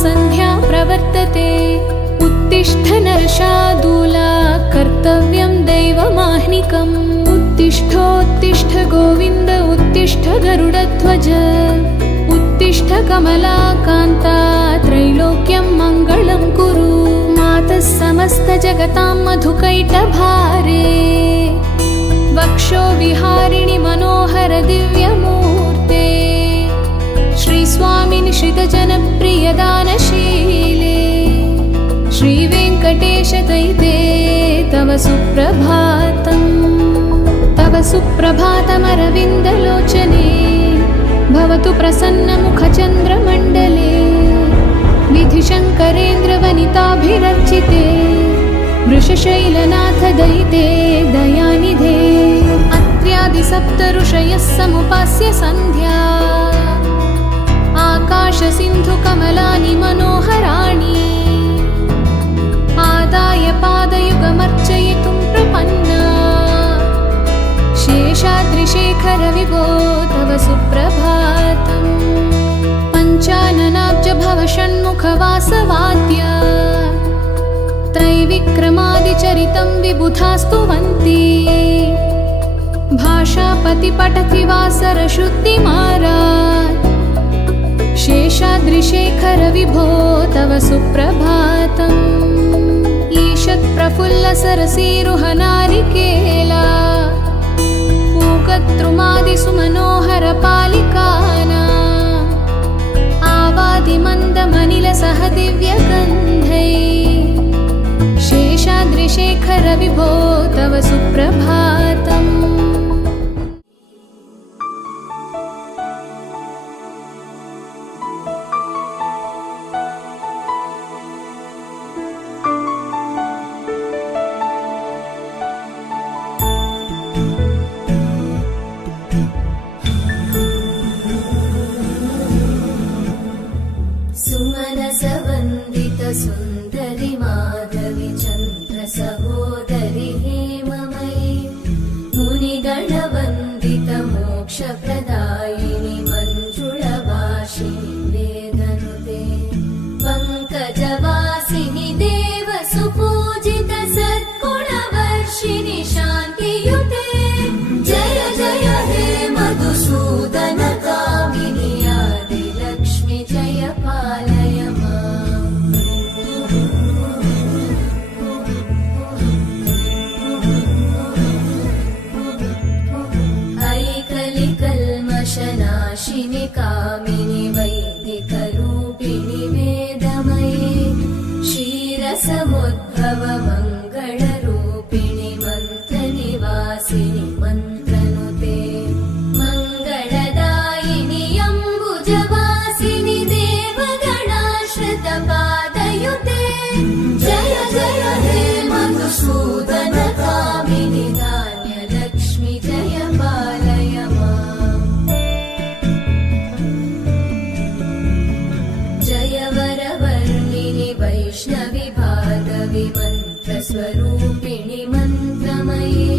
सन्ध्या प्रवर्तते उत्तिष्ठ नरशार्दूला कर्तव्यं दैवमाह्निकम् उत्तिष्ठोत्तिष्ठ गोविन्द उत्तिष्ठ गरुडध्वज उत्तिष्ठ कमलाकान्ता त्रैलोक्यं मङ्गलं कुरु मातः समस्तजगतां मधुकैटभारे वक्षो विहारिणि मनोहर दिव्यमूर्ते श्रीस्वामिनि श्रितजनप्रियदानशीले श्रीवेङ्कटेशदैते तव सुप्रभातम् तव सुप्रभातमरविन्दलोचने भवतु प्रसन्नमुखचन्द्रमण्डले विधिशङ्करेन्द्रवनिताभिरर्चिते वृषशैलनाथ दयिते दयानिधे अत्र्यादिसप्तऋषयः समुपास्य सन्ध्या आकाशसिन्धुकमलानि मनोहराणि आदाय पादयुगमर्चयितुं प्रपन्ना शेषाद्रिशेखर विभो तव सुप्रभातम् पञ्चाननाब्ज भव षण्मुखवासवाद्य त्रैविक्रमादिचरितं विबुधास्तुवन्ति भाषापति पठति वासरशुद्धिमारात् शेषाद्रिशेखर विभो तव सुप्रभातम् ईषत् प्रफुल्ल सरसीरुहनारिकेला पूगद्रुमादिसुमनोहर पालिकाना आवादिमन्दमनिलसह दिव्यगन्धै शेषाद्रिशेखर विभो तव सुप्रभातम् सुन्दरि माधवी चन्द्र सहोदरि हेममयी मुनिगणवन्दित मोक्षप्रदायिनि मञ्जुळवासिनि वेदनुते पङ्कजवासिनि देव सुपूजित सद्गुणवर्षिणि शान्तियुते जय जय हे मधुसूदन कामिनि आदिलक्ष्मि जय पालय नाशिनि कामिनि वैदिकरूपिणि वेदमये क्षीरसमुद्भव मङ्गलरूपिणि मन्त्रनिवासिनि मन्त्रनुते मङ्गलदायिनि अम्बुजवासिनि देवगणाश्रितपादयुते जय जय हे मधुसूदन कामिनि धान्यलक्ष्मि जय पालय वैष्णवि भागवि मन्त्रस्वरूपिणि मन्त्रमये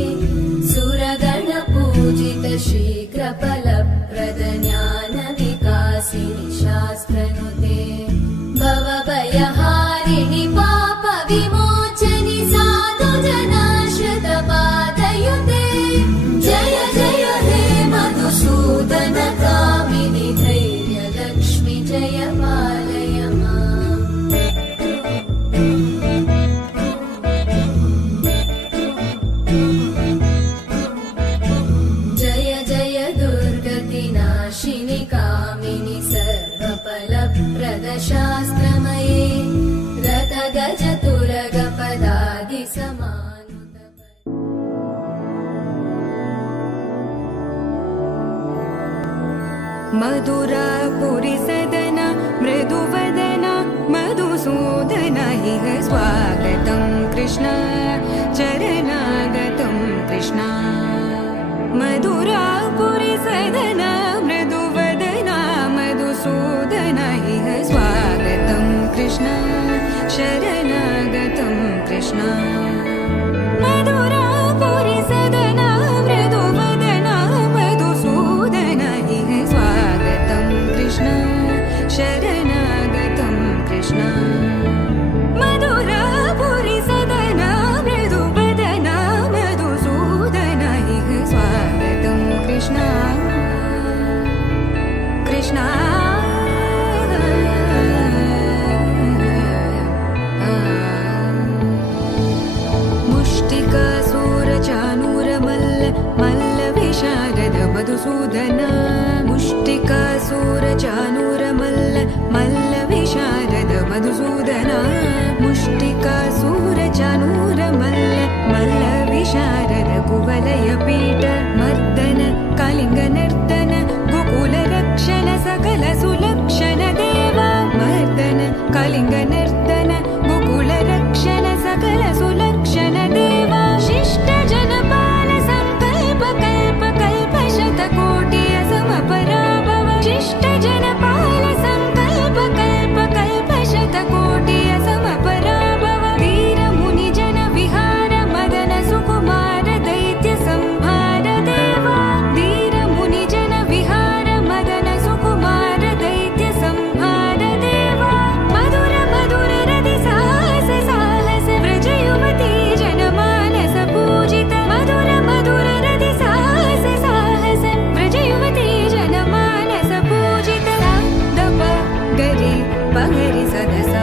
सुरगणपूजित शीघ्रफलप्रद समानुत मधुरापुरी सदन मृदुवदन मधुसूदन इह स्वागतं कृष्ण चरणागतं कृष्ण मधुरापुरी सदन मृदुवदन मधुसूदन इह स्वागतं कृष्ण शरणागतं कृष्ण मधुरापुरी सदन मृदुवदन मधुसूदन इह स्वागतं कृष्ण शरणागतं कृष्ण मधुरापुरी सदन मृदुवदन मधुसूदन इह स्वागतं कृष्ण कृष्ण मुष्टिकासूरचानूरमल्ल मल्लविशारद मधुसूदन मुष्टिकासूरचानूरमल्ल मल्लविशारद मधुसूदन मुष्टिकासूरचानूरमल्ल मल्लविशारद कुवलयपीठ मर्दन कलिङ्गनर्दन गोकुलरक्षण सकल सुलक्षण देवा मर्दन कलिङ्गनर्दन गोकुलरक्षण सकल सुलक्षण देवा शिष्ट जनपाल संकल्प कल्प कल्प शतकोटि असमपराभव शिष्ट जनपाल संकल्प कल्प कल्प शतकोटि असमपराभव वीर मुनि जन विहार मदन सुकुमार दैत्य संहार देवा वीर मुनि जन विहार मदन सुकुमार दैत्य संहार देवा मधुर मधुर रति साहस साहस व्रज युवती जनमानस पूजित मधुर मधुर रति साहस साहस व्रज युवती जनमानस पूजित दप गरि पगरि सदस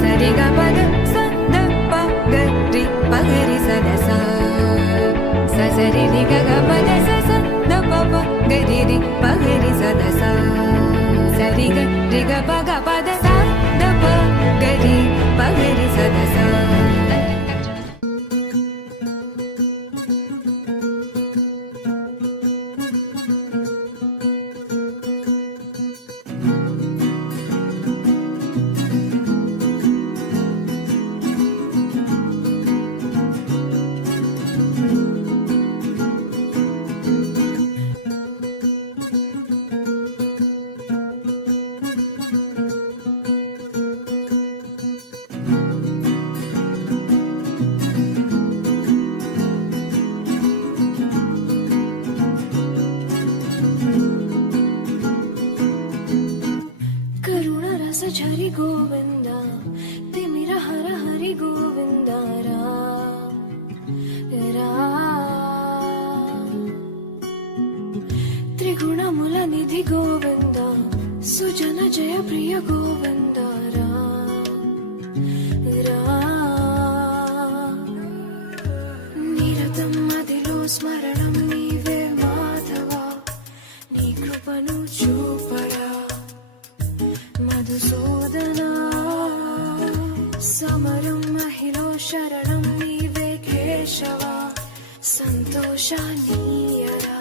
सरि ग पद स द प गरि पगरि सदस स सरि रि ग ग पद स स द प प गरि रि पगरि सदस सरि ग रि ग प ग पद स द प गरि पगरि सदस करुणरस झरि गोविन्द तिमिर हर हरि गोविन्द राम राम त्रिगुणमुल निधि गोविन्द सुजन जय प्रिय गोविन्द राम राम निरतं मदिलो स्मरणं नीवे माधव नी कृपनु चूपरा मधुसूदना समरं महिलो शरणं नीवे केशव सन्तोषानीयरा